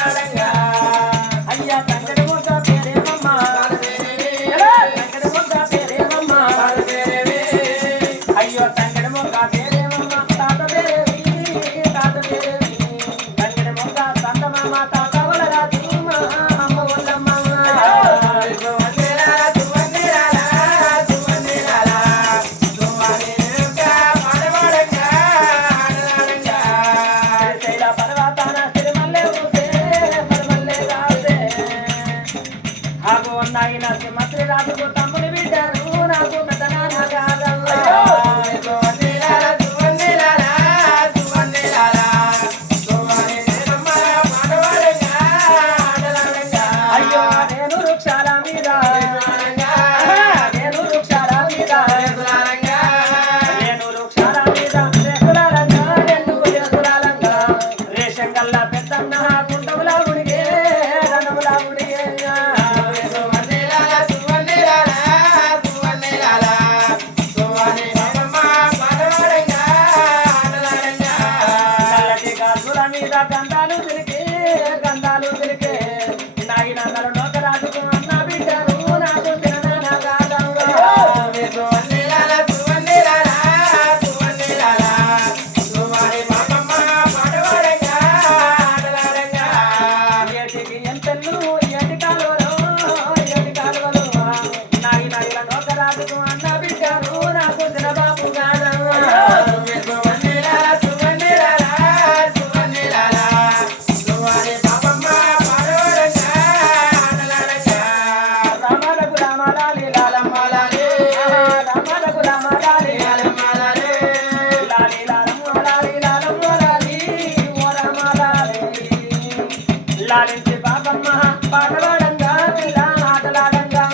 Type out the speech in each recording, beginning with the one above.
naranja. నాకు ఉన్నాయి నా సింహశ్రీ రాజుకు తమ్ముడు బిడ్డను నాకు పెద్ద నాన్న కాదల్లా. పిల్లాడించి బాబమ్మ పాటవాడంగా పిల్ల ఆటలాడంగా.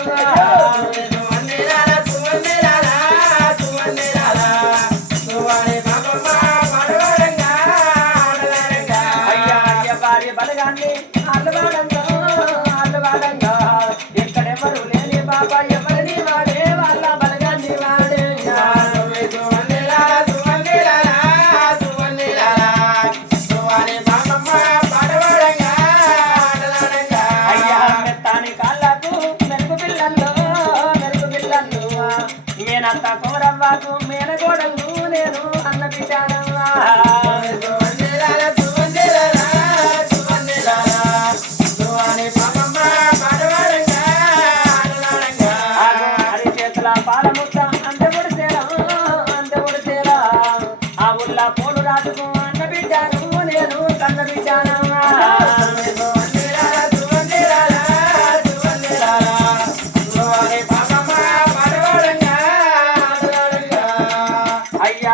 అయ్యా అయ్య భార్య బలగాన్ని అల్లవాడంగా కోడలు నేను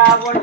Bravo,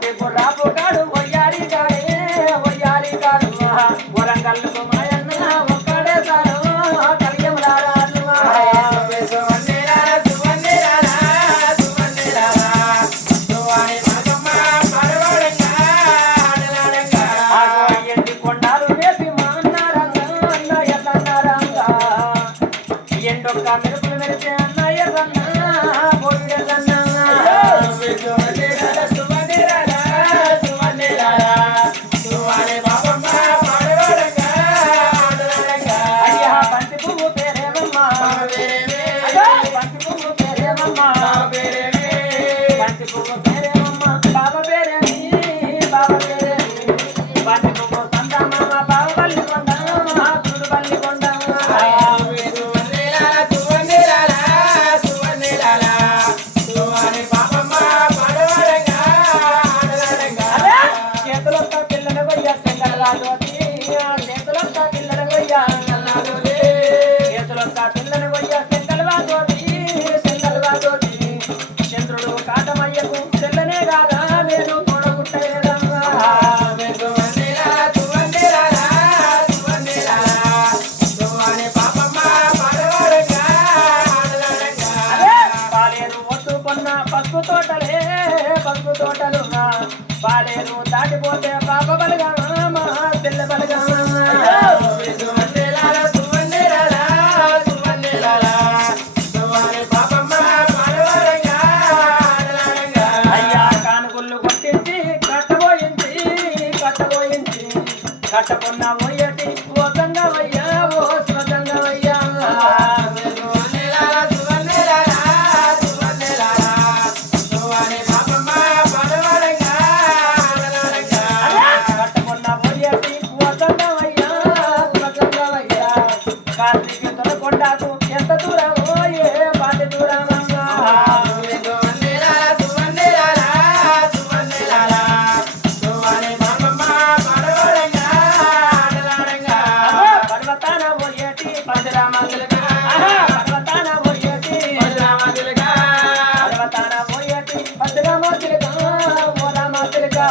గుల్లల్లా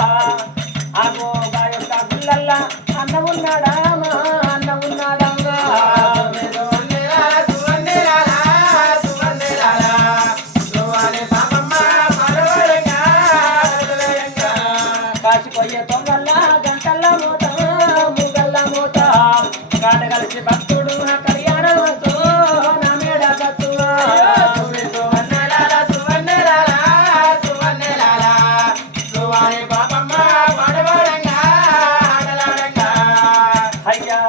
అగో గా యొక్క గుల్లల్లా అన్న ఉన్నాడా మా అన్న ఉన్నాడంగా గంటల్లా మూత ముగల్లా మూత. కాడ కలిసి Hi guys.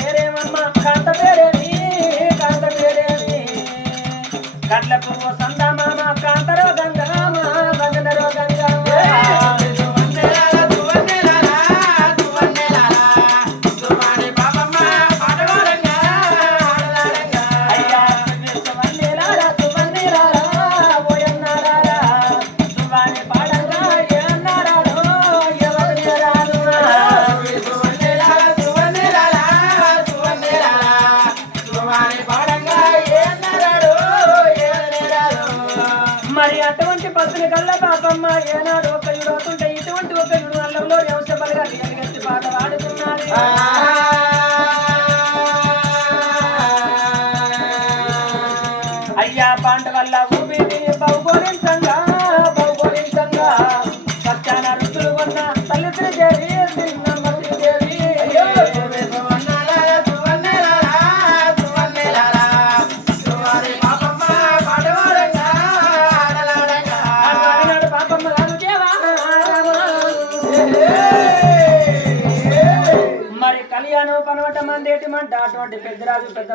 పెద్దరేటి మంట అటువంటి పెద్దరాజు పెద్ద